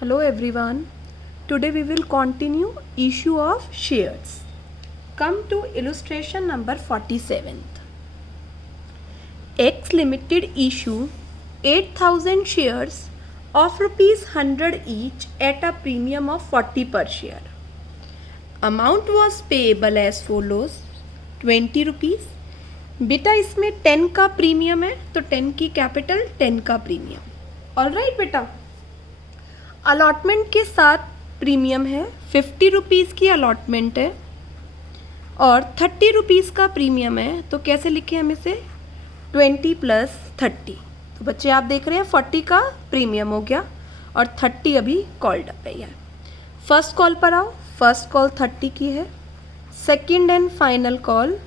Hello everyone. Today we will continue issue of shares. Come to illustration number 47th. X Limited issue 8,000 shares of rupees 100 each at a premium of 40 per share. Amount was payable as follows 20 rupees. बेटा इसमें 10 का premium है तो 10 की capital 10 का premium. Alright बेटा, allotment के साथ प्रीमियम है 50 रुपीज़ की अलॉटमेंट है और 30 रुपीज़ का प्रीमियम है. तो कैसे लिखें हम इसे 20 + 30. तो बच्चे आप देख रहे हैं 40 का प्रीमियम हो गया और 30 अभी कॉल्ड अप है. यार फर्स्ट कॉल पर आओ. फर्स्ट कॉल 30 की है, सेकंड एंड फाइनल कॉल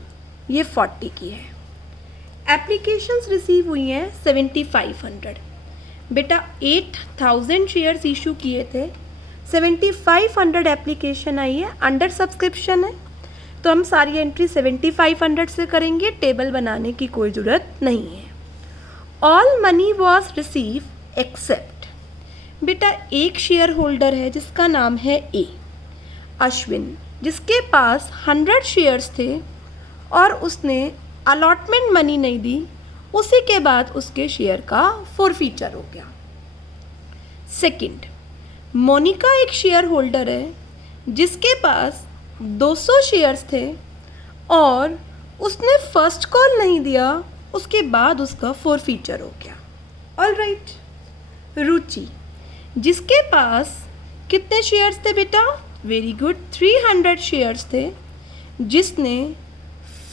ये 40 की है. एप्लीकेशंस रिसीव हुई हैं 7500. बेटा 8000 शेयर्स इशू किए थे, 7500 एप्लीकेशन आई है, अंडर सब्सक्रिप्शन है. तो हम सारी एंट्री 7500 से करेंगे, टेबल बनाने की कोई ज़रूरत नहीं है. All money was receive except. बेटा एक शेयर होल्डर है जिसका नाम है ए अश्विन, जिसके पास 100 शेयर्स थे और उसने अलॉटमेंट मनी नहीं दी. उसी के बाद उसके शेयर का फोरफीचर हो गया. सेकंड, मोनिका एक शेयर होल्डर है जिसके पास 200 शेयर्स थे और उसने फर्स्ट कॉल नहीं दिया, उसके बाद उसका फोरफीचर हो गया. ऑलराइट. रुचि जिसके पास कितने शेयर्स थे बेटा? वेरी गुड, 300 शेयर्स थे, जिसने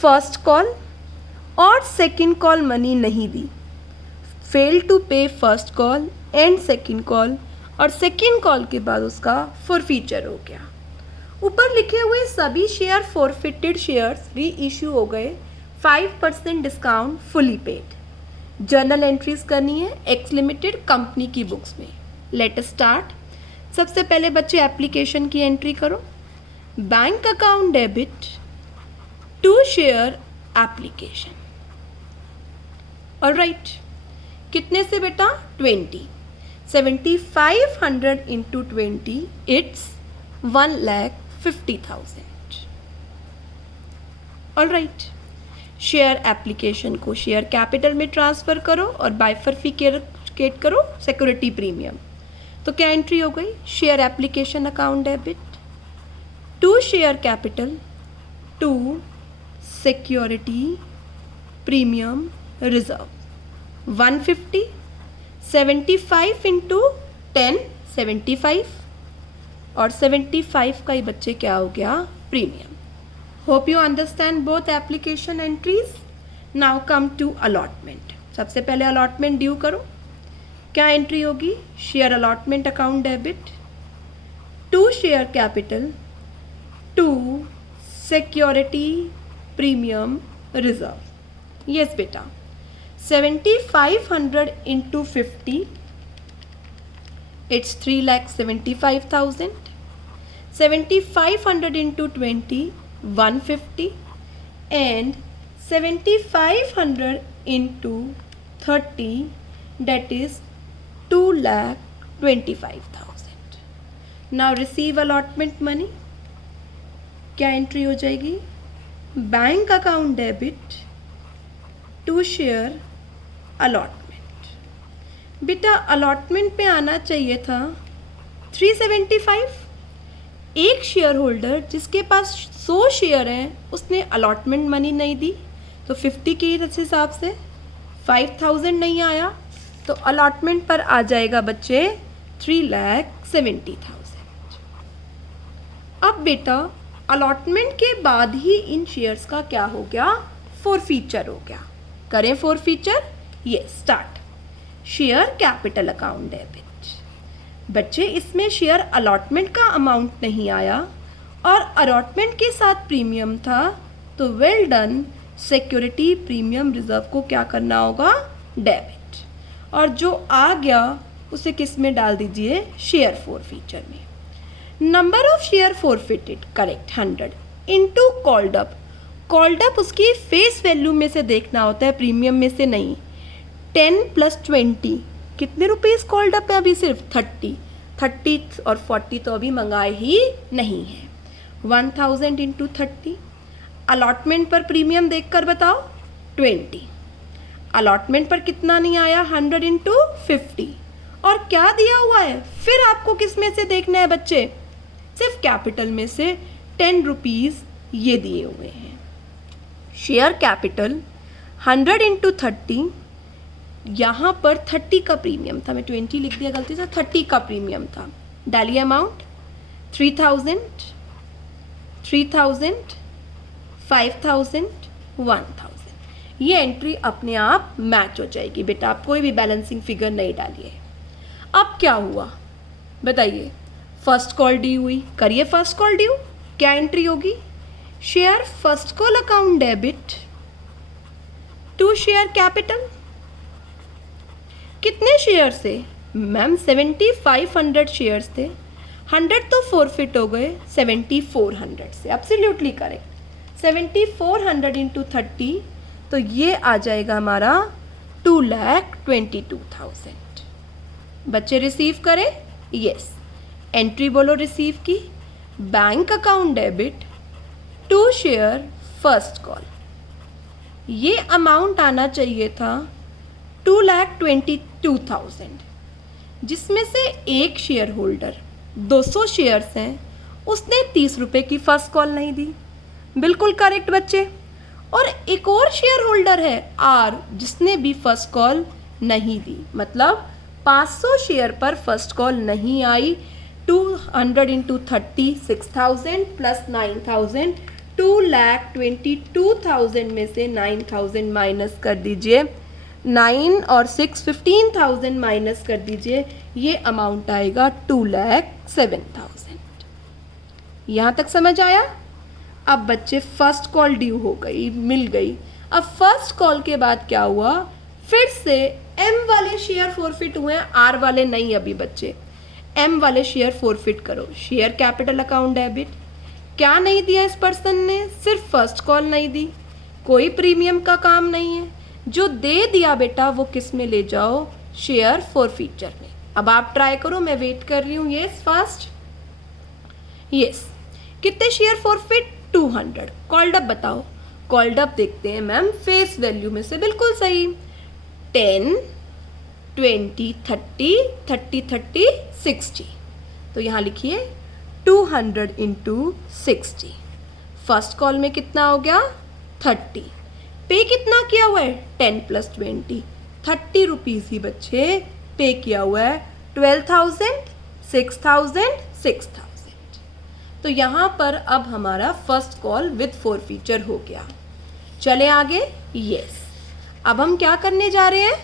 फर्स्ट कॉल और सेकंड कॉल मनी नहीं दी. फेल टू पे first call and second call, और सेकंड कॉल के बाद उसका फोरफीचर हो गया. ऊपर लिखे हुए सभी share forfeited shares reissue हो गए. 5% discount fully paid. Journal entries करनी है एक्स लिमिटेड कंपनी की बुक्स में. Let us start. सबसे पहले बच्चे एप्लीकेशन की एंट्री करो. Bank account debit to share application. Alright. कितने से बेटा? 20. 7500 into 20 it's 1,50,000. Alright. Share application को शेयर कैपिटल में ट्रांसफ़र करो और बाइफरफिकेट करो सिक्योरिटी प्रीमियम. तो क्या एंट्री हो गई? Share application account debit to share capital to security premium reserve 150. 75 into 10 75 और 75 का ही बच्चे क्या हो गया? Premium. Hope you understand both application entries. Now come to allotment. सबसे पहले अलॉटमेंट ड्यू करो. क्या एंट्री होगी? Share allotment account debit to share capital to security premium reserve. Yes बेटा. 7500 into 50 it's 3,75,000. 7500 into 20 150 and 7500 into 30 that is 2,25,000. Now receive allotment money. क्या entry हो जाएगी? Bank account debit to share allotment. बेटा allotment पे आना चाहिए था 375. एक शेयर होल्डर जिसके पास 100 शेयर हैं उसने अलॉटमेंट मनी नहीं दी, तो 50 के हिसाब से 5000 नहीं आया, तो अलॉटमेंट पर आ जाएगा बच्चे 3,70,000. अब बेटा अलॉटमेंट के बाद ही इन शेयर्स का क्या हो गया? फोरफीचर हो गया. करें फोरफीचर. ये start. Share capital account debit. बच्चे इसमें शेयर अलॉटमेंट का अमाउंट नहीं आया और अलॉटमेंट के साथ प्रीमियम था, तो well done. Security premium reserve को क्या करना होगा? डेबिट. और जो आ गया उसे किस में डाल दीजिए? शेयर फोरफीचर में. Number of share forfeited correct 100 into called up. Called up उसकी फेस वैल्यू में से देखना होता है, प्रीमियम में से नहीं. 10 + 20 कितने रुपीज़ कॉल्ड अप है? अभी सिर्फ 30. 30 और 40 तो अभी मंगाए ही नहीं है। 1000 इंटू 30। अलॉटमेंट पर प्रीमियम देखकर बताओ 20। अलॉटमेंट पर कितना नहीं आया 100 इंटू 50। और क्या दिया हुआ है, फिर आपको किस में से देखना है बच्चे, सिर्फ कैपिटल में से 10 रुपीज़ ये दिए हुए हैं। शेयर कैपिटल 100 इंटू 30, यहाँ पर 30 का प्रीमियम था, मैं 20 लिख दिया गलती से, 30 का प्रीमियम था। डाली अमाउंट 3000, 3000, 5000, 1000। ये एंट्री अपने आप मैच हो जाएगी बेटा, आप कोई भी बैलेंसिंग फिगर नहीं डालिए। अब क्या हुआ बताइए, फर्स्ट कॉल ड्यू हुई, करिए फर्स्ट कॉल ड्यू। क्या एंट्री होगी, share first call account debit to share capital. कितने शेयर से मैम, 7500 शेयर्स थे, 100 तो फोरफिट हो गए 7400 से, एब्सोल्युटली करेक्ट। 7400 इंटू 30 तो ये आ जाएगा हमारा 2,22,000। बच्चे रिसीव करें, यस। एंट्री बोलो रिसीव की, bank account debit to share first call. ये अमाउंट आना चाहिए था 2,22,000, जिसमें से एक शेयर होल्डर 200 शेयर्स हैं, उसने 30 रुपये की फर्स्ट कॉल नहीं दी, बिल्कुल करेक्ट बच्चे। और एक और शेयर होल्डर है आर, जिसने भी फर्स्ट कॉल नहीं दी, मतलब 500 शेयर पर फर्स्ट कॉल नहीं आई। 200 इंटू 30 6000 प्लस 9000, 2,22,000 में से 9000 माइनस कर दीजिए, 9 और 6 15,000 माइनस कर दीजिए, ये अमाउंट आएगा 2,07,000। यहाँ तक समझ आया। अब बच्चे फर्स्ट कॉल ड्यू हो गई, मिल गई। अब फर्स्ट कॉल के बाद क्या हुआ, फिर से एम वाले शेयर फोरफिट हुए हैं, आर वाले नहीं अभी बच्चे। एम वाले शेयर फोरफिट करो, शेयर कैपिटल अकाउंट डेबिट। क्या नहीं दिया इस पर्सन ने, सिर्फ फर्स्ट कॉल नहीं दी, कोई प्रीमियम का काम नहीं है। जो दे दिया बेटा वो किस में ले जाओ, शेयर फोरफीचर में। अब आप ट्राई करो, मैं वेट कर रही हूँ। Yes fast, yes. कितने शेयर फोरफिट, 200। कॉल्ड अप बताओ, कॉल्ड अप देखते हैं मैम फेस वैल्यू में से, बिल्कुल सही। 10, 20, 30, 30, 30, 60। तो यहाँ लिखिए 200 इंटू 60। फर्स्ट कॉल में कितना हो गया 30। पे कितना किया हुआ है 10 प्लस 20, 30 रुपीज़ ही बच्चे पे किया हुआ है। 12,000, 6,000, 6,000। तो यहाँ पर अब हमारा फर्स्ट कॉल विद फोरफीचर हो गया। चले आगे, यस। अब हम क्या करने जा रहे हैं,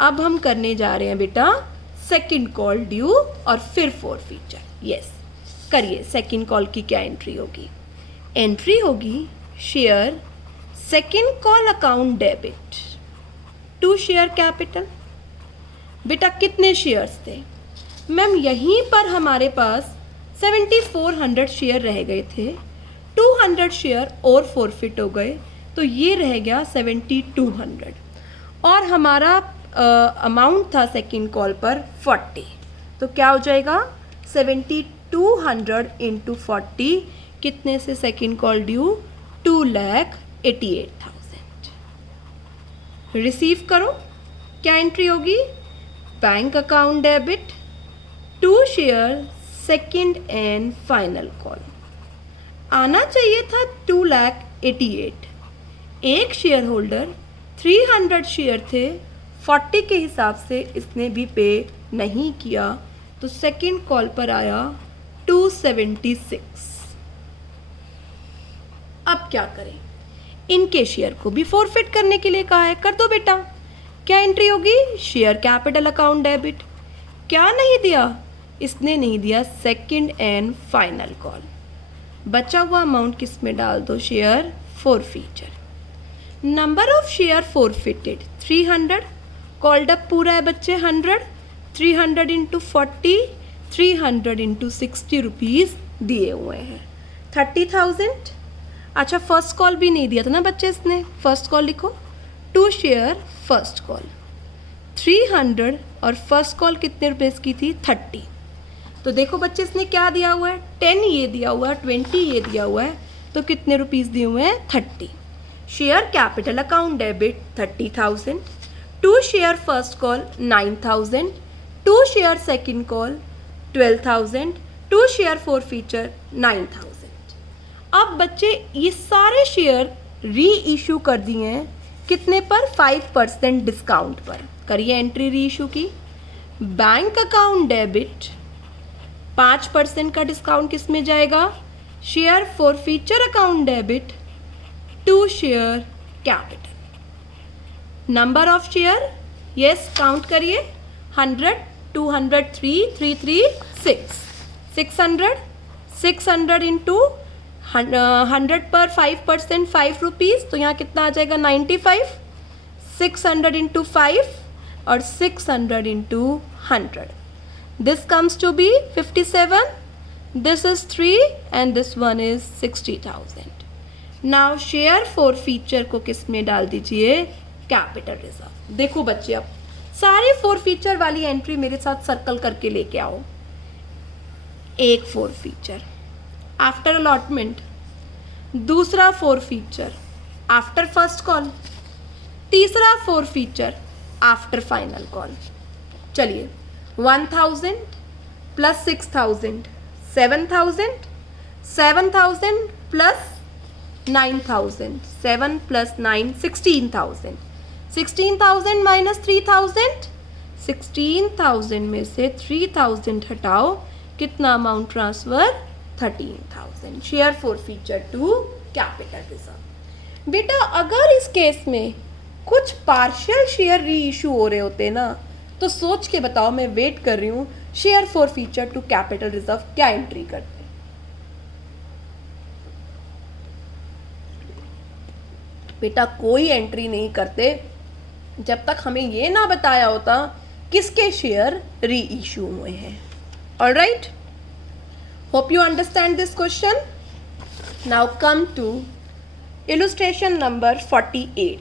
अब हम करने जा रहे हैं बेटा सेकंड कॉल ड्यू और फिर फोरफीचर। यस, करिए। सेकंड कॉल की क्या एंट्री होगी, एंट्री होगी share second call account debit to share capital. बेटा कितने शेयर्स थे मैम, यहीं पर हमारे पास 7400 शेयर रह गए थे, 200 शेयर और फोरफिट हो गए, तो ये रह गया 7200। और हमारा अमाउंट था सेकंड कॉल पर 40। तो क्या हो जाएगा 7200 इंटू 40, कितने से सेकंड कॉल ड्यू, 2,88,000। रिसीव करो, क्या एंट्री होगी, bank account debit to share second and final call. आना चाहिए था 2,88,000। एक शेयर होल्डर 300 शेयर थे, 40 के हिसाब से इसने भी पे नहीं किया, तो सेकंड कॉल पर आया 276। अब क्या करें, इनके शेयर को भी फोरफिट करने के लिए कहा है, कर दो बेटा। क्या एंट्री होगी, शेयर कैपिटल अकाउंट डेबिट। क्या नहीं दिया, इसने नहीं दिया सेकंड एंड फाइनल कॉल। बचा हुआ अमाउंट किस में डाल दो, share forfeiture. Number of share forfeited 300। Called up पूरा है बच्चे 100, 300 इंटू 40, 300 इंटू 60 रुपीज़ दिए हुए हैं, 30,000। अच्छा फर्स्ट कॉल भी नहीं दिया था ना बच्चे इसने, फर्स्ट कॉल लिखो, टू शेयर फर्स्ट कॉल 300 और फर्स्ट कॉल कितने रुपए की थी 30। तो देखो बच्चे इसने क्या दिया हुआ है, 10 ये दिया हुआ है, 20 ये दिया हुआ है, तो कितने रुपीज़ दिए हुए हैं, 30। Share capital account debit 30,000, to share first call 9,000, to share second call 12,000, to share forfeiture 9,000। अब बच्चे ये सारे शेयर री इशू कर दिए हैं कितने पर, 5% डिस्काउंट पर। करिए एंट्री री इशू की। बैंक अकाउंट डेबिट 5% का डिस्काउंट किस में जाएगा, share forfeiture account debit to share capital. Number of share, yes count करिए, 100, 200, 3, 600, 600 इंटू 100 पर 5% 5 रुपीज़, तो यहाँ कितना आ जाएगा 95, 600 इंटू 5 और 600 into 100, this comes to be 57, this is 3 and this one is 60,000। Now share forfeiture को किस में डाल दीजिए, कैपिटल रिजर्व। देखो बच्चे अब सारे फोर फीचर वाली एंट्री मेरे साथ सर्कल करके लेके आओ। एक फोर फीचर आफ्टर अलॉटमेंट, दूसरा four feature after first call, तीसरा four feature after final call. चलिए 1,000 प्लस 6,000 7,000, 7,000 प्लस 9,000, 7 प्लस 9 16,000, 16,000 माइनस 3,000, 16,000 में से 3,000 हटाओ, कितना amount transfer, 13,000। Share forfeiture to capital reserve. बेटा अगर इस केस में कुछ पार्शियल शेयर री इशू हो रहे होते ना, तो सोच के बताओ, मैं वेट कर रही हूँ, share forfeiture to capital reserve क्या एंट्री करते। बेटा कोई एंट्री नहीं करते जब तक हमें ये ना बताया होता किसके शेयर री इशू हुए हैं। Alright, hope you understand this question. Now come to illustration number 48।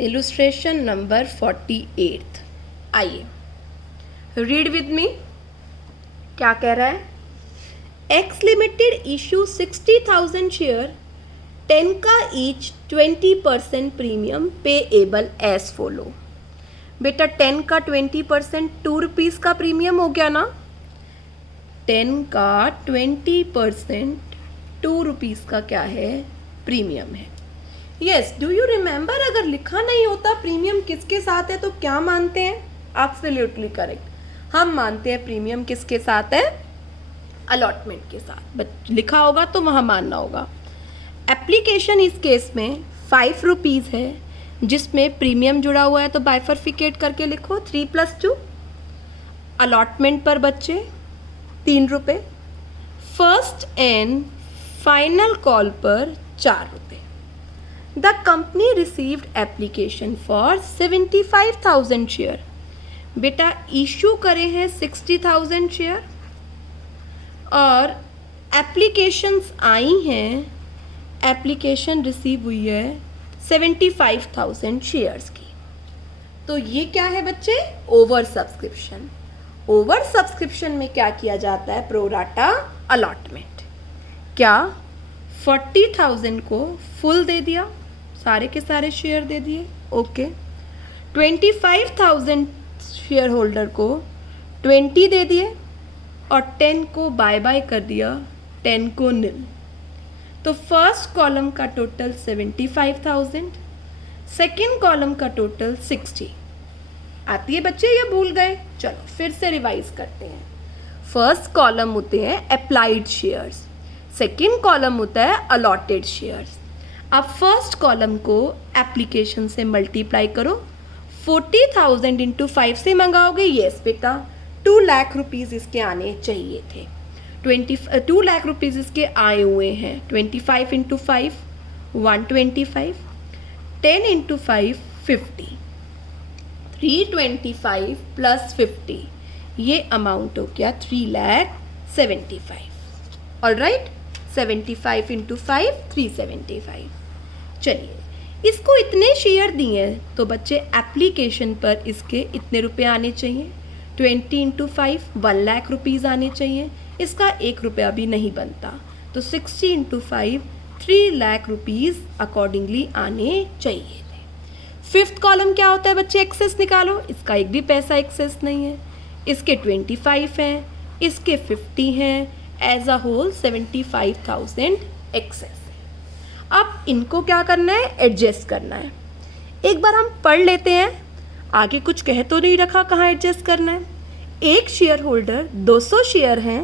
Illustration number 48, आइए रीड विद मी। क्या कह रहा है, एक्स लिमिटेड इशू 60,000 शेयर, 10 का each 20% premium payable as follow. बेटा 10 का 20% 2 रुपीज़ का प्रीमियम हो गया ना, 10 का 20% 2 रुपीज़ का क्या है, प्रीमियम है। यस, डू यू रिमेंबर, अगर लिखा नहीं होता प्रीमियम किसके साथ है तो क्या मानते हैं, एब्सोल्युटली करेक्ट, हम मानते हैं प्रीमियम किसके साथ है, अलॉटमेंट के साथ। बट लिखा होगा तो वहाँ मानना होगा। एप्लीकेशन इस केस में 5 रुपीज़ है, जिसमें प्रीमियम जुड़ा हुआ है, तो बाइफरफिकेट करके लिखो 3 + 2। अलॉटमेंट पर बच्चे 3 रुपये, फर्स्ट एंड फाइनल कॉल पर 4 रुपये। The company received application for 75,000 share. बेटा इशू करे हैं 60,000 शेयर और एप्लीकेशंस आई हैं, एप्लीकेशन रिसीव हुई है 75,000 शेयर्स की। तो ये क्या है बच्चे, ओवर सब्सक्रिप्शन। ओवर सब्सक्रिप्शन में क्या किया जाता है, प्रोराटा अलॉटमेंट। क्या 40,000 को फुल दे दिया, सारे के सारे शेयर दे दिए, ओके। 25,000 शेयर होल्डर को 20 दे दिए और 10 को बाय बाय कर दिया, 10 को निल। तो फर्स्ट कॉलम का टोटल 75,000, सेकेंड कॉलम का टोटल 60। आती है बच्चे या भूल गए, चलो फिर से रिवाइज करते हैं। फर्स्ट कॉलम होते हैं अप्लाइड शेयर्स, सेकेंड कॉलम होता है अलॉटेड शेयर्स। अब फर्स्ट कॉलम को एप्लीकेशन से मल्टीप्लाई करो, 40,000 इंटू 5 से मंगाओगे, येस बेटा 2 लाख रुपीज़ इसके आने चाहिए थे, 2 लाख रुपीज़ इसके आए हुए हैं। 25 इंटू 5 125, 10 इंटू 5 50, 325 प्लस 50, ये अमाउंट हो गया 3,75,000। Alright, 75 into 5 375। चलिए इसको इतने शेयर दिए हैं तो बच्चे एप्लीकेशन पर इसके इतने रुपए आने चाहिए, 20 इंटू 5 1 लाख रुपीज़ आने चाहिए, इसका 1 रुपया भी नहीं बनता, तो 60 इंटू 5 3 लाख रुपीज़ अकॉर्डिंगली आने चाहिए थे। फिफ्थ कॉलम क्या होता है बच्चे, एक्सेस निकालो, इसका एक भी पैसा एक्सेस नहीं है, इसके 25 हैं, इसके 50 हैं, एज अ होल 75,000 एक्सेस है। अब इनको क्या करना है, एडजस्ट करना है। एक बार हम पढ़ लेते हैं, आगे कुछ कह तो नहीं रखा कहाँ एडजस्ट करना है। एक शेयर होल्डर 200 शेयर हैं,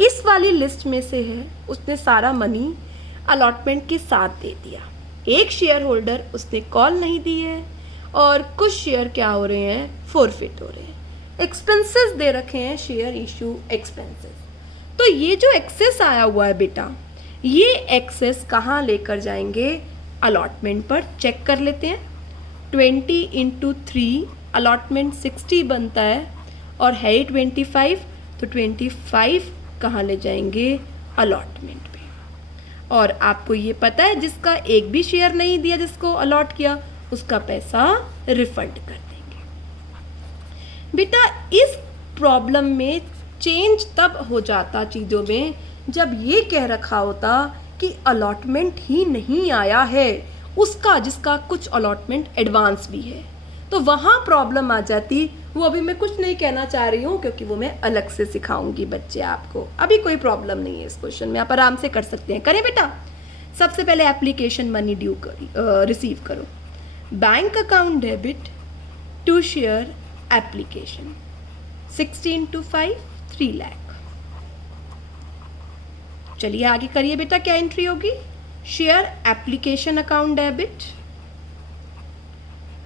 इस वाली लिस्ट में से है, उसने सारा मनी अलॉटमेंट के साथ दे दिया। एक शेयर होल्डर उसने कॉल नहीं दी है और कुछ शेयर क्या हो रहे हैं, फॉरफिट हो रहे हैं। एक्सपेंसेस दे रखे हैं, शेयर इशू एक्सपेंसेस। तो ये जो एक्सेस आया हुआ है बेटा, ये एक्सेस कहाँ लेकर जाएंगे, अलॉटमेंट पर। चेक कर लेते हैं, 20 इंटू 3 अलॉटमेंट 60 बनता है और है 25, तो 25 कहाँ ले जाएंगे, अलॉटमेंट पे। और आपको ये पता है जिसका एक भी शेयर नहीं दिया, जिसको अलॉट किया, उसका पैसा रिफंड कर देंगे। बेटा इस प्रॉब्लम में चेंज तब हो जाता चीज़ों में जब ये कह रखा होता कि अलॉटमेंट ही नहीं आया है उसका, जिसका कुछ अलॉटमेंट एडवांस भी है, तो वहाँ प्रॉब्लम आ जाती। वो अभी मैं कुछ नहीं कहना चाह रही हूँ क्योंकि वो मैं अलग से सिखाऊंगी बच्चे आपको, अभी कोई प्रॉब्लम नहीं है इस क्वेश्चन में, आप आराम से कर सकते हैं। करें बेटा, सबसे पहले एप्लीकेशन मनी ड्यू रिसीव करो। Bank account debit to share application 60 into 5 3 lakh. चलिए आगे करिए बेटा, क्या एंट्री होगी, share application account debit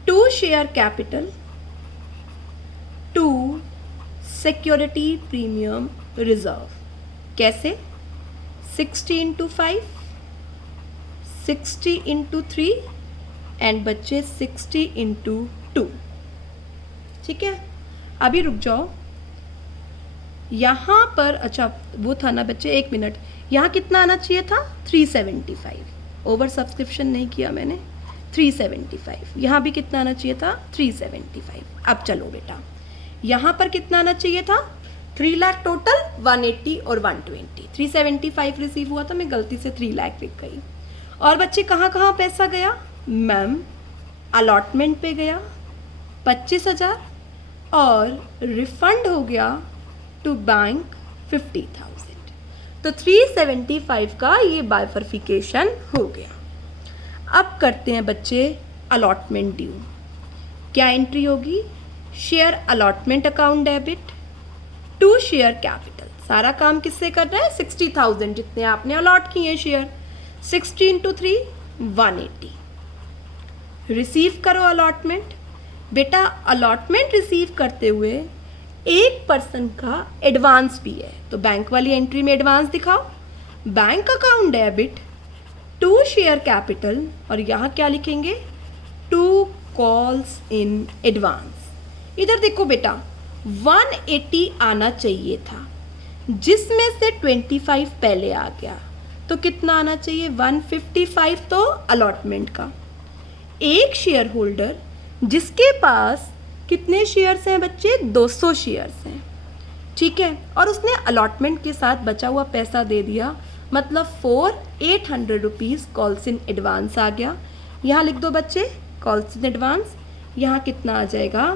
to share capital to security premium reserve. कैसे, 60 इंटू 5 60 इंटू 3 एंड बच्चे 60 इंटू 2। ठीक है, अभी रुक जाओ, यहाँ पर अच्छा वो था ना बच्चे, 1 मिनट, यहाँ कितना आना चाहिए था, 375, ओवर सब्सक्रिप्शन नहीं किया मैंने, 375। यहाँ भी कितना आना चाहिए था, 375। अब चलो बेटा, यहाँ पर कितना आना चाहिए था, 3 लाख टोटल, 180 और 120, 375 रिसीव हुआ था, मैं गलती से 3 लाख लिख गई। और बच्चे कहाँ कहाँ पैसा गया, मैम अलॉटमेंट पे गया 25,000 और रिफंड हो गया टू बैंक 50,000, तो 375 का ये बाइफर्फिकेशन हो गया। अब करते हैं बच्चे अलॉटमेंट ड्यू। क्या एंट्री होगी, share allotment account debit to share capital. सारा काम किससे कर रहा है, 60,000 जितने आपने अलॉट किए हैं शेयर, 60 इंटू 3 180। रिसीव करो अलॉटमेंट। बेटा अलॉटमेंट रिसीव करते हुए एक पर्सन का एडवांस भी है, तो बैंक वाली एंट्री में एडवांस दिखाओ। Bank account debit to share capital, और यहाँ क्या लिखेंगे, टू कॉल्स इन एडवांस। इधर देखो बेटा 180 आना चाहिए था, जिसमें से 25 पहले आ गया, तो कितना आना चाहिए, 155 तो अलॉटमेंट का। एक शेयर होल्डर जिसके पास कितने शेयर्स हैं बच्चे, 200 शेयर्स हैं, ठीक है, और उसने अलॉटमेंट के साथ बचा हुआ पैसा दे दिया, मतलब 800 रुपीज़ कॉल्स इन एडवांस आ गया। यहाँ लिख दो बच्चे कॉल्स इन एडवांस, यहाँ कितना आ जाएगा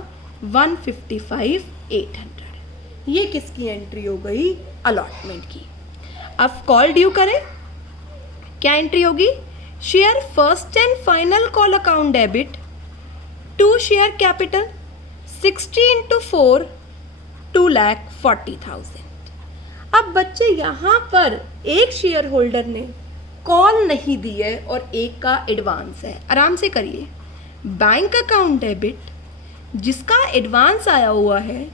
155 800। ये किसकी एंट्री हो गई, अलॉटमेंट की। अब कॉल ड्यू करें, क्या एंट्री होगी, share first and final call account debit to share capital 60 into 4 2,40,000। अब बच्चे यहाँ पर एक शेयर होल्डर ने कॉल नहीं दी है और एक का एडवांस है, आराम से करिए। बैंक अकाउंट डेबिट जिसका एडवांस आया हुआ है,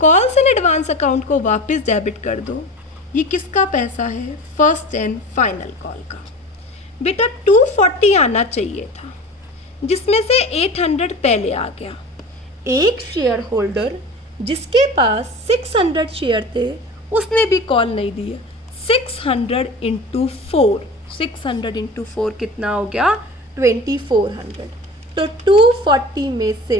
कॉल्स इन एडवांस अकाउंट को वापस डेबिट कर दो। ये किसका पैसा है, फर्स्ट एंड फाइनल कॉल का। बेटा 240 आना चाहिए था, जिसमें से 800 पहले आ गया। एक शेयर होल्डर जिसके पास 600 शेयर थे, उसने भी कॉल नहीं दी है। 600 इंटू 4, 600 इंटू 4 कितना हो गया, 2400। तो 240 में से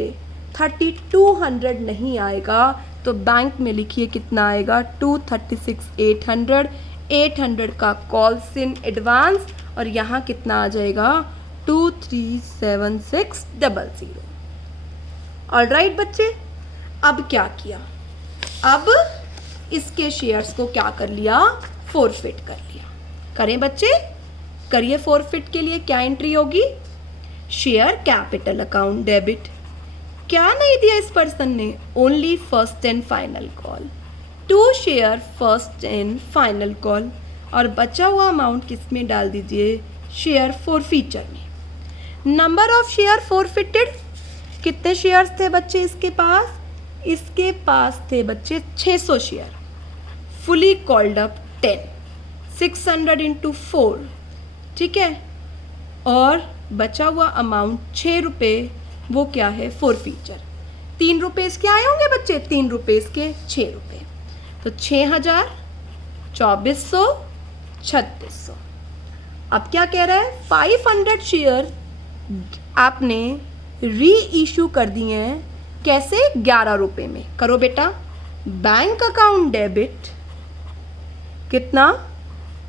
3200 नहीं आएगा, तो बैंक में लिखिए कितना आएगा 236,800, 800 का कॉल्स इन एडवांस और यहाँ कितना आ जाएगा 237600। ऑलराइट बच्चे, अब क्या किया, अब इसके शेयर्स को क्या कर लिया, फोरफिट कर लिया। करें बच्चे, करिए। फोरफिट के लिए क्या एंट्री होगी, शेयर कैपिटल अकाउंट डेबिट। क्या नहीं दिया इस पर्सन ने, only first and final call, to share first and final call, और बचा हुआ अमाउंट किस में डाल दीजिए, शेयर फॉरफीचर में। नंबर ऑफ शेयर फॉरफिटेड, कितने शेयर्स थे बच्चे इसके पास, इसके पास थे बच्चे 600 share, fully called up 10, 600 into 4, ठीक है, और बचा हुआ अमाउंट 6 रुपये, वो क्या है, फॉरफीचर। 3 रुपये इसके आए होंगे बच्चे, 3 रुपये इसके, 6 रुपये, तो 6000, 2400, 3600। अब क्या कह रहा है, 500 शेयर आपने री इशू कर दिए हैं, कैसे, 11 रुपये में। करो बेटा, बैंक अकाउंट डेबिट, कितना,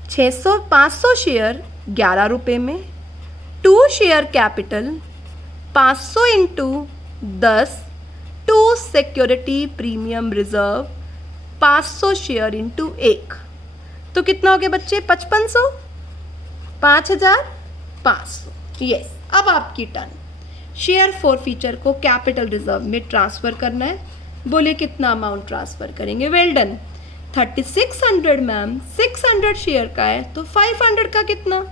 500 शेयर 11 रुपये में, 2 share capital 500 into 10, 2 security premium reserve 500 share into 1, तो कितना हो गया बच्चे, 5500, 5500। यस, अब आपकी टर्न। शेयर फॉरफीचर को कैपिटल रिजर्व में ट्रांसफ़र करना है। बोले कितना अमाउंट ट्रांसफ़र करेंगे, वेल डन। 3600 मैम, 600 शेयर का है तो 500 का कितना,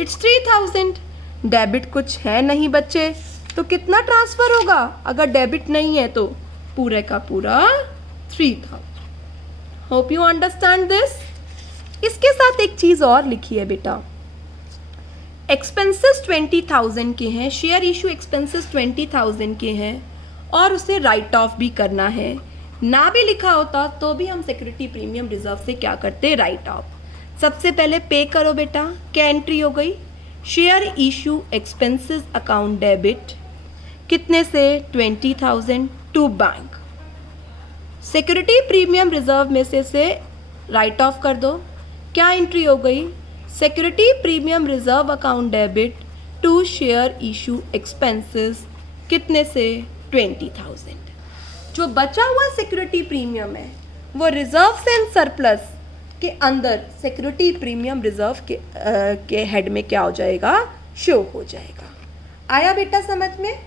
इट्स 3000। डेबिट कुछ है नहीं बच्चे, तो कितना ट्रांसफ़र होगा, अगर डेबिट नहीं है तो पूरे का पूरा 3000। Hope you understand this. इसके साथ एक चीज़ और लिखी है बेटा, एक्सपेंसेस 20,000 के हैं, शेयर इशू एक्सपेंसेस 20,000 के हैं, और उसे राइट ऑफ भी करना है। ना भी लिखा होता तो भी हम सिक्योरिटी प्रीमियम रिजर्व से क्या करते, राइट ऑफ। सबसे पहले पे करो बेटा, क्या एंट्री हो गई, share issue expenses account debit, कितने से, 20,000 to bank. Security premium reserve में से राइट ऑफ कर दो, क्या एंट्री हो गई, security premium reserve account debit to share issue expenses, कितने से, 20,000। जो बचा हुआ सिक्योरिटी प्रीमियम है वो रिजर्व एंड सरप्लस के अंदर सिक्योरिटी प्रीमियम रिजर्व के हेड में क्या हो जाएगा, शो हो जाएगा। आया बेटा समझ में।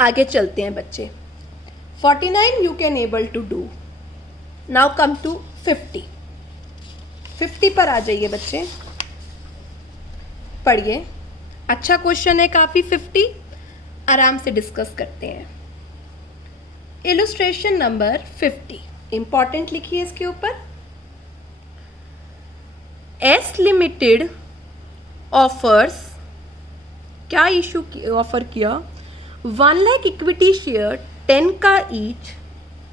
आगे चलते हैं बच्चे। 49 you can able to do. Now come to 50 पर आ जाइए बच्चे, पढ़िए। अच्छा क्वेश्चन है काफ़ी। 50 आराम से डिस्कस करते हैं। इलुस्ट्रेशन नंबर 50 इंपॉर्टेंट लिखिए इसके ऊपर। एस लिमिटेड ऑफर्स, क्या इशू ऑफर किया, 1 लाख इक्विटी शेयर 10 का ईच,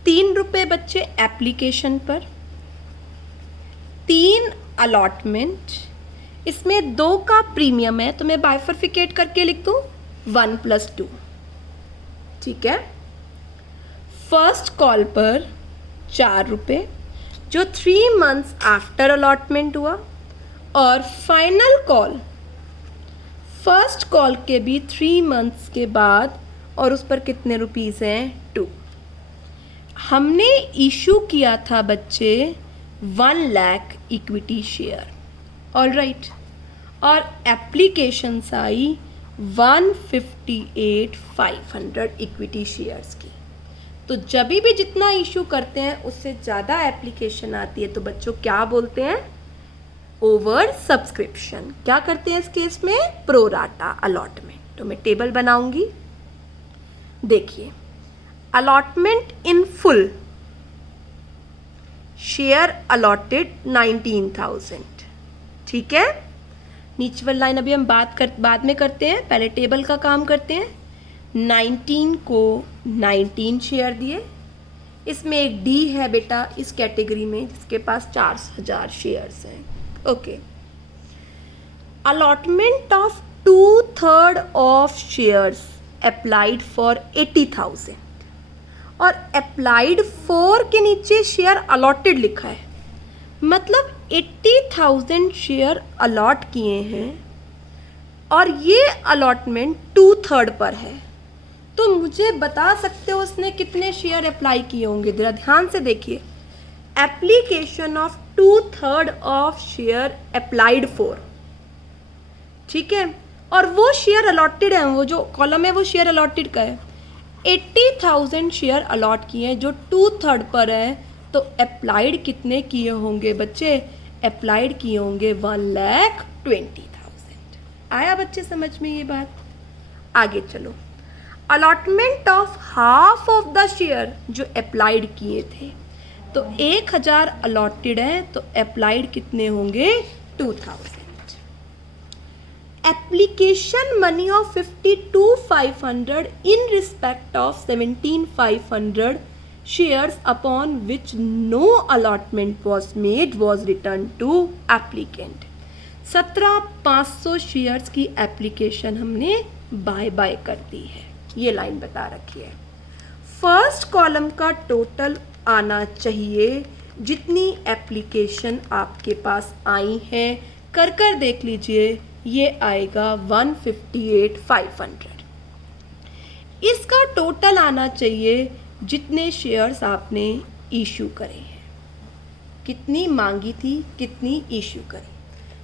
3 रुपये बच्चे एप्लीकेशन पर, 3 अलॉटमेंट, इसमें 2 का प्रीमियम है तो मैं बाइफरफिकेट करके लिख दूँ 1+2, ठीक है। फर्स्ट कॉल पर 4 रुपये जो 3 मंथ्स आफ्टर अलॉटमेंट हुआ, और फाइनल कॉल फर्स्ट कॉल के भी 3 मंथ्स के बाद, और उस पर कितने रुपीज़ हैं, 2। हमने इशू किया था बच्चे 1 lakh equity share, all right, और एप्लीकेशंस आई 158,500 इक्विटी शेयर्स की। तो जब भी जितना इशू करते हैं उससे ज़्यादा एप्लीकेशन आती है तो बच्चों क्या बोलते हैं, ओवर सब्सक्रिप्शन। क्या करते हैं इस केस में, प्रोराटा अलॉटमेंट। तो मैं टेबल बनाऊंगी, देखिए। Allotment in full, share allotted 19,000, ठीक है। नीचे वाली लाइन अभी हम बाद में करते हैं, पहले टेबल का काम करते हैं। 19 को 19 शेयर दिए, इसमें एक डी है बेटा इस कैटेगरी में जिसके पास 4,000 शेयर्स हैं, okay. Allotment of 2/3 of shares applied for 80,000 और अप्लाइड फॉर के नीचे शेयर अलॉटेड लिखा है, मतलब 80,000 शेयर अलॉट किए हैं और ये अलॉटमेंट 2/3 पर है। तो मुझे बता सकते हो उसने कितने शेयर अप्लाई किए होंगे? जरा ध्यान से देखिए, application of 2/3 of share applied for, ठीक है, और वो शेयर अलॉटेड है, वो जो कॉलम है वो शेयर अलॉटेड का है। 80,000 शेयर अलॉट किए हैं जो 2/3 पर है, तो अप्लाइड कितने किए होंगे बच्चे? अप्लाइड किए होंगे 1,20,000। आया बच्चे समझ में ये बात? आगे चलो, allotment of half of the share जो अप्लाइड किए थे, तो 1,000 अलॉटेड है, तो अप्लाइड कितने होंगे? 2,000। Application money of 52,500 in respect of 17,500 shares upon which no allotment was made was returned to applicant। 17,500 shares की एप्लीकेशन हमने बाय बाय कर दी है, ये लाइन बता रखी है। फर्स्ट कॉलम का टोटल आना चाहिए, जितनी एप्लीकेशन आपके पास आई हैं कर देख लीजिए, ये आएगा 158,500। इसका टोटल आना चाहिए जितने शेयर्स आपने इशू करे हैं, कितनी मांगी थी, कितनी इशू करी।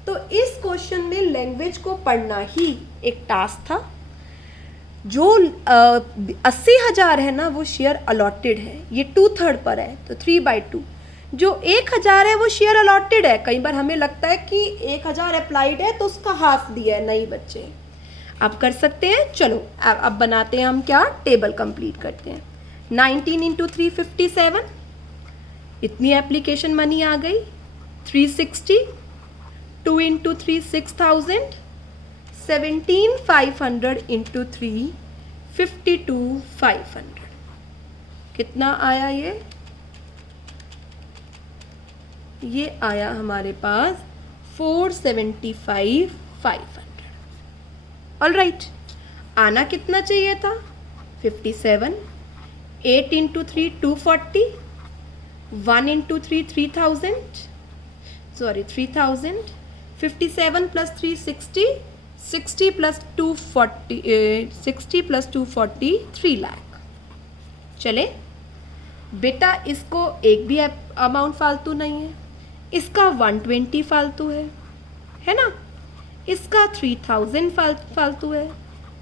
तो इस क्वेश्चन में लैंग्वेज को पढ़ना ही एक टास्क था। जो 80,000 है ना वो शेयर अलॉटेड है, ये 2/3 पर है, तो 3/2। जो 1,000 है वो शेयर अलॉटेड है। कई बार हमें लगता है कि 1,000 अप्लाइड है तो उसका हाफ दिया है, नहीं बच्चे, आप कर सकते हैं। चलो अब बनाते हैं हम क्या, टेबल कंप्लीट करते हैं। 19 × 3 57, इतनी एप्लीकेशन मनी आ गई। 360, 2 × 3 6,000, 17,500 × 3 52,500। कितना आया ये आया हमारे पास 475,500। ऑल राइट, आना कितना चाहिए था? 57। 8 × 3 240, 1 × 3 3,000, 57 + 3 60, 60 + 240 3 लाख। चले बेटा, इसको एक भी अमाउंट फालतू नहीं है, इसका 120 फालतू है ना, इसका 3,000 फालतू है,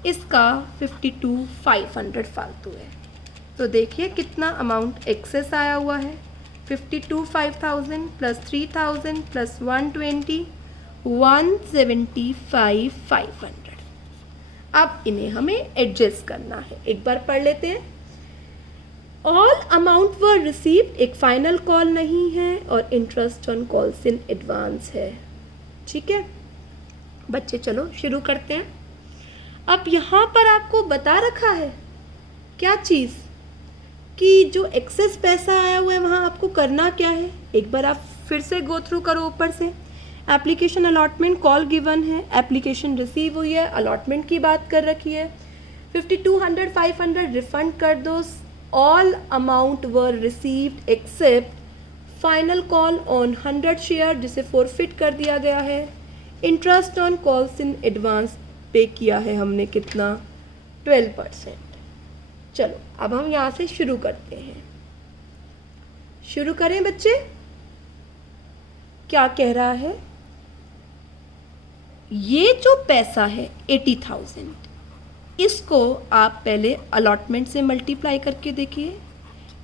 इसका 52,500 फालतू है। तो देखिए कितना अमाउंट एक्सेस आया हुआ है। 52,500 + 3,000 + 120, 175,500। अब इन्हें हमें एडजस्ट करना है, एक बार पढ़ लेते हैं। ऑल अमाउंट वर रिसीव्ड, एक फाइनल कॉल नहीं है और interest on calls in advance है, ठीक है बच्चे। चलो शुरू करते हैं। अब यहाँ पर आपको बता रखा है क्या चीज़, कि जो एक्सेस पैसा आया हुआ है वहाँ आपको करना क्या है। एक बार आप फिर से गो थ्रू करो ऊपर से। एप्लीकेशन अलॉटमेंट कॉल गिवन है, एप्लीकेशन रिसीव हुई है, अलॉटमेंट की बात कर रखी है। 5200 500 रिफंड कर दो। All amount were received accept final call on 100 share जिसे फॉरफिट कर दिया गया है। Interest on calls in advance पे किया है हमने कितना, 12%। चलो अब हम यहाँ से शुरू करते हैं। शुरू करें बच्चे, क्या कह रहा है? ये जो पैसा है 80,000, इसको आप पहले अलॉटमेंट से मल्टीप्लाई करके देखिए।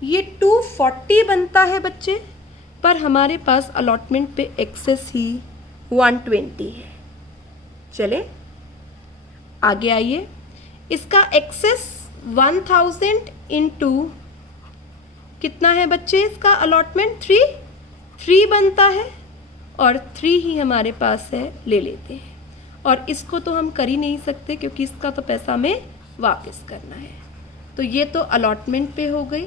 ये 240 बनता है बच्चे, पर हमारे पास अलॉटमेंट पे एक्सेस ही 120 है। चले आगे आइए। इसका एक्सेस 1,000 इंटू कितना है बच्चे, इसका अलॉटमेंट 3 बनता है, और 3 ही हमारे पास है, ले लेते हैं। और इसको तो हम कर ही नहीं सकते क्योंकि इसका तो पैसा हमें वापस करना है। तो ये तो अलॉटमेंट पे हो गई,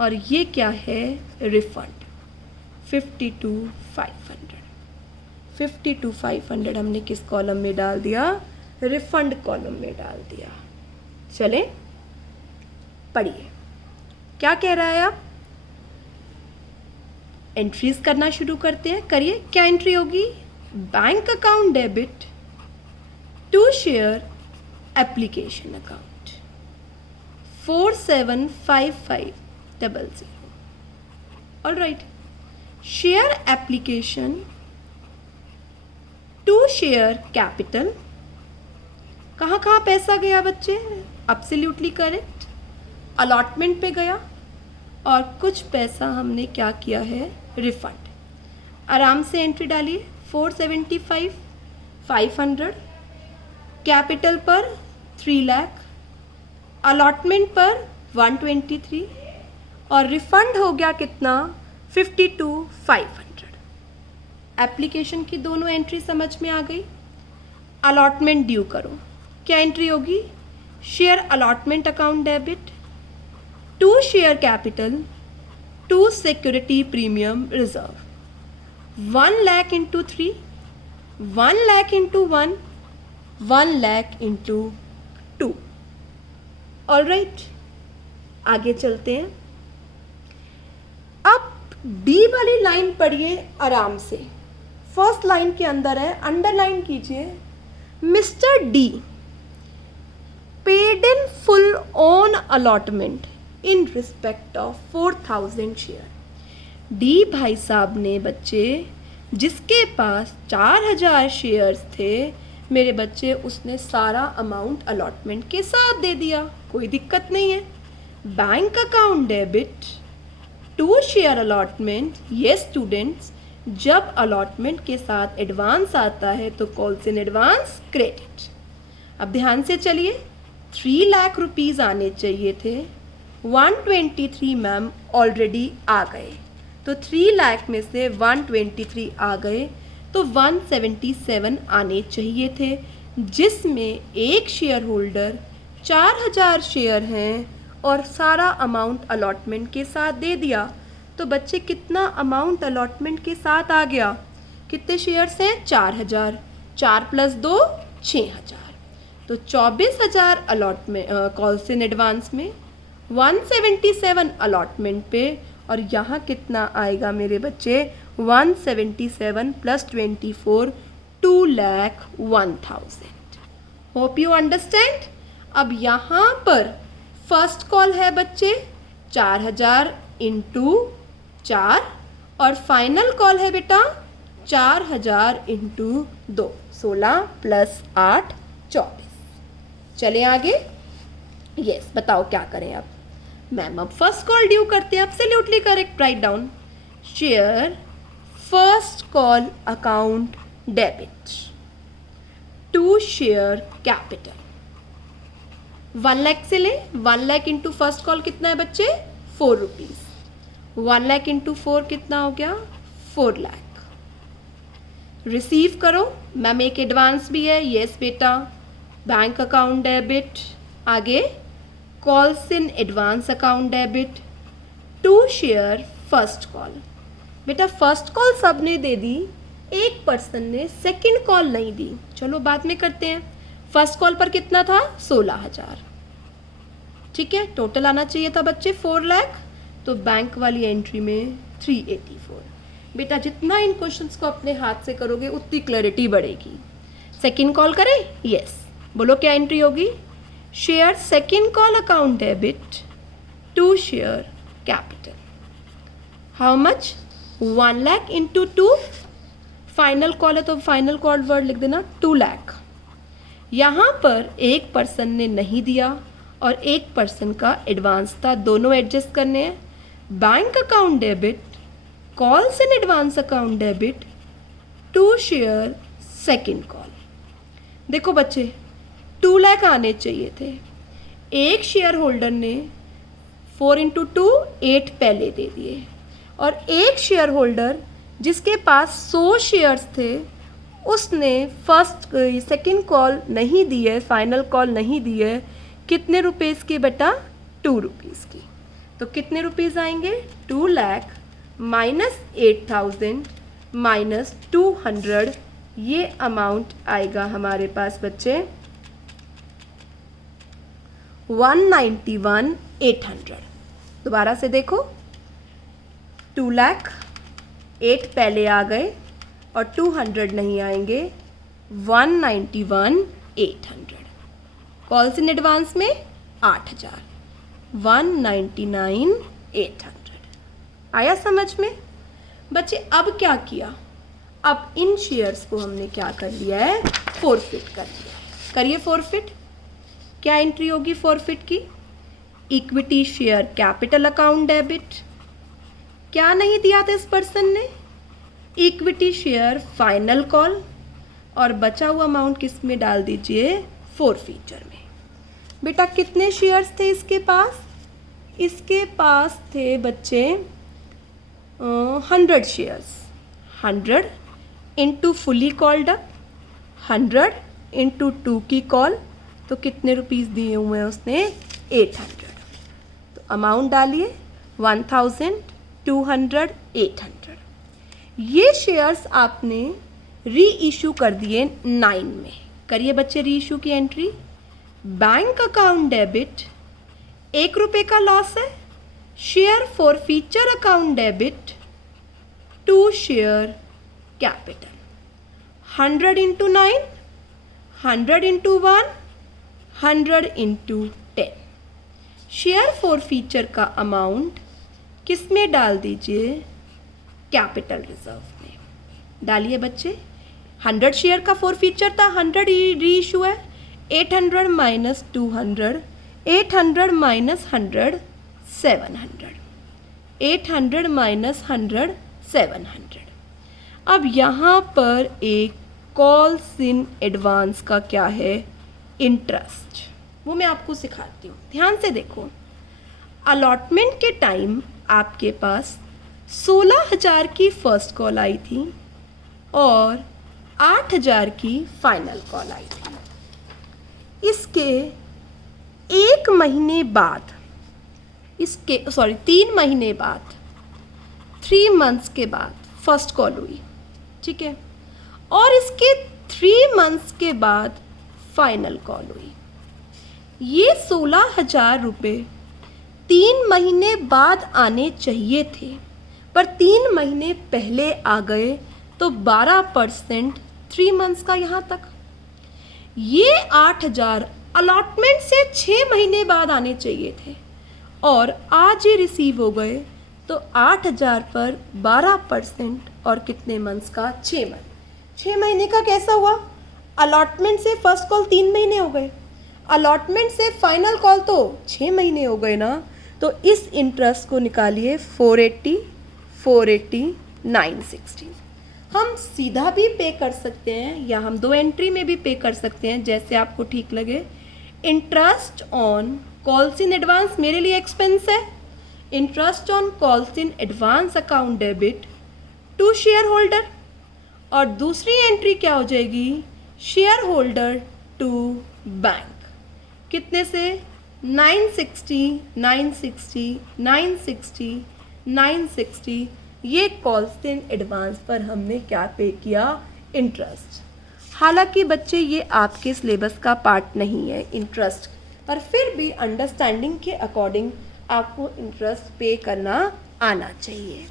और ये क्या है, रिफंड 52,500। 52,500 हमने किस कॉलम में डाल दिया, रिफंड कॉलम में डाल दिया। चले पढ़िए क्या कह रहा है। आप एंट्रीज करना शुरू करते हैं, करिए। क्या एंट्री होगी? Bank account debit to share application account 475500। All right, share application to share capital. कहाँ कहाँ पैसा गया बच्चे? एब्सोल्युटली करेक्ट, अलॉटमेंट पे गया और कुछ पैसा हमने क्या किया है? रिफंड। आराम से एंट्री डालिए। 475,500 कैपिटल पर 3 लाख, अलॉटमेंट पर 123 और रिफंड हो गया कितना? 52,500। एप्लीकेशन की दोनों एंट्री समझ में आ गई। अलॉटमेंट ड्यू करो, क्या एंट्री होगी? Share allotment account debit to share capital to security premium reserve 1 lakh into 3, 1 lakh into 1, 1 lakh into 2। All right, आगे चलते हैं। अब डी वाली लाइन पढ़िए आराम से। फर्स्ट लाइन के अंदर है, अंडरलाइन कीजिए। Mister D paid in full on allotment in respect of 4000 share. D भाई साहब ने बच्चे, जिसके पास 4000 शेयर्स थे मेरे बच्चे, उसने सारा अमाउंट अलॉटमेंट के साथ दे दिया, कोई दिक्कत नहीं है। Bank account debit to share allotment. ये स्टूडेंट्स, जब अलॉटमेंट के साथ एडवांस आता है तो कॉल्स इन एडवांस क्रेडिट। अब ध्यान से चलिए, 3 लाख रुपीज़ आने चाहिए थे, 123 मैम ऑलरेडी आ गए, तो 3 लाख में से 123 आ गए तो 177 आने चाहिए थे, जिसमें एक शेयर होल्डर 4000 शेयर हैं और सारा अमाउंट अलॉटमेंट के साथ दे दिया। तो बच्चे कितना अमाउंट अलॉटमेंट के साथ आ गया? कितने शेयर्स हैं? 4000, 4 + 2 6000, तो 24,000 अलॉटमेंट कॉल्स इन एडवांस में, 177 अलॉटमेंट पे, और यहाँ कितना आएगा मेरे बच्चे? 177 + 24, 2,01,000। Hope you understand. अब यहाँ पर फर्स्ट कॉल है बच्चे 4000 इंटू 4 और फाइनल कॉल है बेटा 4000 इंटू 2, 16 + 8 24। चले आगे। यस, बताओ क्या करें अब? मैम अब फर्स्ट कॉल ड्यू करते हैं। Absolutely correct, write down. Share first call account debit to share capital 1 lakh से ले। 1 लाख इंटू फर्स्ट कॉल कितना है बच्चे? 4 रुपीज़। 1 लाख इंटू 4 कितना हो गया? 4 लाख। रिसीव करो। मैम एक एडवांस भी है। यस बेटा, बैंक अकाउंट डेबिट। आगे calls in advance account debit to share first call. बेटा फर्स्ट कॉल सब ने दे दी, एक पर्सन ने सेकंड कॉल नहीं दी। चलो बाद में करते हैं। फर्स्ट कॉल पर कितना था? 16,000। ठीक है, टोटल आना चाहिए था बच्चे 4 लाख, तो बैंक वाली एंट्री में 384। बेटा जितना इन क्वेश्चंस को अपने हाथ से करोगे उतनी क्लैरिटी बढ़ेगी। सेकंड कॉल करें? यस, बोलो क्या एंट्री होगी? Share second call account debit to share capital. How much? 1 lakh into 2। Final call है तो फाइनल कॉल वर्ड लिख देना 2 लाख। यहाँ पर एक पर्सन ने नहीं दिया और एक पर्सन का एडवांस था, दोनों एडजस्ट करने हैं। Bank account debit calls in advance account debit to share second call. देखो बच्चे 2 लाख आने चाहिए थे, एक शेयर होल्डर ने 4 × 2 8 पहले दे दिए, और एक शेयर होल्डर जिसके पास 100 शेयर्स थे उसने सेकंड कॉल नहीं दी है, फाइनल कॉल नहीं दी है। कितने रुपीज़ की बेटा? 2 रुपीज़ की। तो कितने रुपीज़ आएंगे? 2 लाख माइनस 8,000 माइनस 200, ये अमाउंट आएगा हमारे पास बच्चे 191,800। दोबारा से देखो, 2 लाख 8 पहले आ गए और 200 नहीं आएंगे, 191,800। कॉल्स इन एडवांस में 8,000, 199,800। आया समझ में बच्चे? अब क्या किया, अब इन शेयर्स को हमने क्या कर लिया है, फॉरफिट कर लिया है। करिए फॉरफिट। क्या एंट्री होगी फॉरफिट की? Equity share capital account debit. क्या नहीं दिया था इस पर्सन ने? इक्विटी शेयर फाइनल कॉल, और बचा हुआ अमाउंट किस में डाल दीजिए, फॉरफीचर में। बेटा कितने शेयर्स थे इसके पास? इसके पास थे बच्चे 100 shares. 100 into fully called up, 100 into 2 की कॉल, तो कितने रुपीस दिए हुए हैं उसने? 800। तो अमाउंट डालिए 1,200, 800। ये शेयर्स आपने री इशू कर दिए 9 में। करिए बच्चे री इशू की एंट्री। बैंक अकाउंट डेबिट, 1 रुपये का लॉस है। Share forfeiture account debit, 2 share capital. 100 into 9, 100 into 1, 100 into 10। Share forfeiture का अमाउंट किस में डाल दीजिए? कैपिटल रिजर्व में डालिए बच्चे। 100 शेयर का फॉरफीचर था, 100 री इशू है, 800 माइनस 200, 800 माइनस 100, 700, 800 माइनस 100, 700। अब यहाँ पर एक कॉल्स इन एडवांस का क्या है, इंटरेस्ट, वो मैं आपको सिखाती हूँ। ध्यान से देखो, अलॉटमेंट के टाइम आपके पास 16,000 की फर्स्ट कॉल आई थी और 8,000 की फाइनल कॉल आई थी। इसके 1 महीने बाद, 3 महीने बाद, 3 मंथ्स के बाद फर्स्ट कॉल हुई, ठीक है, और इसके 3 मंथ्स के बाद फाइनल कॉल हुई। ये 16,000 रुपये 3 महीने बाद आने चाहिए थे, पर 3 महीने पहले आ गए, तो 12% 3 मंथ्स का यहाँ तक। ये 8,000 अलॉटमेंट से 6 महीने बाद आने चाहिए थे और आज ये रिसीव हो गए, तो 8,000 पर 12% और कितने मंथ्स का? 6 मंथ। 6 महीने का कैसा हुआ? अलॉटमेंट से फर्स्ट कॉल 3 महीने हो गए, अलॉटमेंट से फाइनल कॉल तो 6 महीने हो गए ना। तो इस इंटरेस्ट को निकालिए 480, 480, 960। हम सीधा भी पे कर सकते हैं या हम 2 एंट्री में भी पे कर सकते हैं, जैसे आपको ठीक लगे। Interest on calls in advance मेरे लिए एक्सपेंस है। Interest on calls in advance account debit to share holder, और दूसरी एंट्री क्या हो जाएगी? Share holder to bank. कितने से? 960, 960, 960, 960। ये कॉल्स इन एडवांस पर हमने क्या पे किया? इंटरेस्ट। हालांकि बच्चे ये आपके सिलेबस का पार्ट नहीं है इंटरेस्ट, पर फिर भी अंडरस्टैंडिंग के अकॉर्डिंग आपको इंटरेस्ट पे करना आना चाहिए।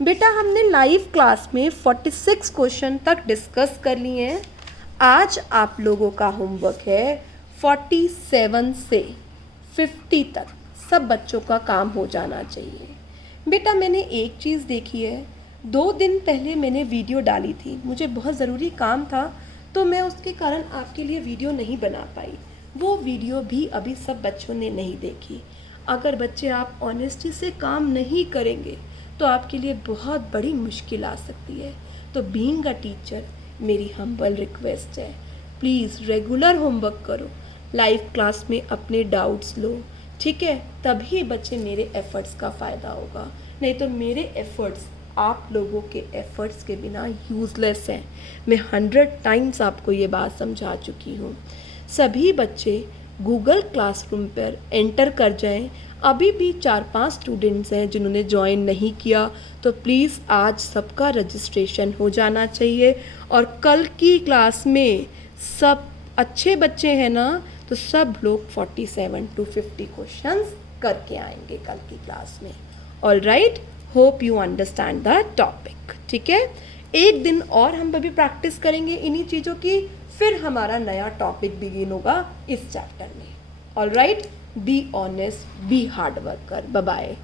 बेटा हमने लाइव क्लास में 46 क्वेश्चन तक डिस्कस कर लिए हैं। आज आप लोगों का होमवर्क है 47 से 50 तक, सब बच्चों का काम हो जाना चाहिए। बेटा मैंने एक चीज़ देखी है, 2 दिन पहले मैंने वीडियो डाली थी, मुझे बहुत ज़रूरी काम था तो मैं उसके कारण आपके लिए वीडियो नहीं बना पाई। वो वीडियो भी अभी सब बच्चों ने नहीं देखी। अगर बच्चे आप ऑनेस्टी से काम नहीं करेंगे तो आपके लिए बहुत बड़ी मुश्किल आ सकती है। तो बीइंग अ टीचर मेरी हम्बल रिक्वेस्ट है, प्लीज़ रेगुलर होमवर्क करो, लाइव क्लास में अपने डाउट्स लो, ठीक है, तभी बच्चे मेरे एफ़र्ट्स का फ़ायदा होगा। नहीं तो मेरे एफ़र्ट्स आप लोगों के एफ़र्ट्स के बिना यूज़लेस हैं। मैं 100 टाइम्स आपको ये बात समझा चुकी हूँ। सभी बच्चे गूगल क्लासरूम पर एंटर कर जाएं। अभी भी 4-5 स्टूडेंट्स हैं जिन्होंने ज्वाइन नहीं किया, तो प्लीज़ आज सबका रजिस्ट्रेशन हो जाना चाहिए। और कल की क्लास में सब अच्छे बच्चे हैं ना, तो सब लोग 47 to 50 क्वेश्चंस करके आएंगे कल की क्लास में। All right, hope you understand the topic. ठीक है, एक दिन और हम अभी प्रैक्टिस करेंगे इन्हीं चीज़ों की, फिर हमारा नया टॉपिक बिगिन होगा इस चैप्टर में। All right, be honest, be hard worker. Bye bye.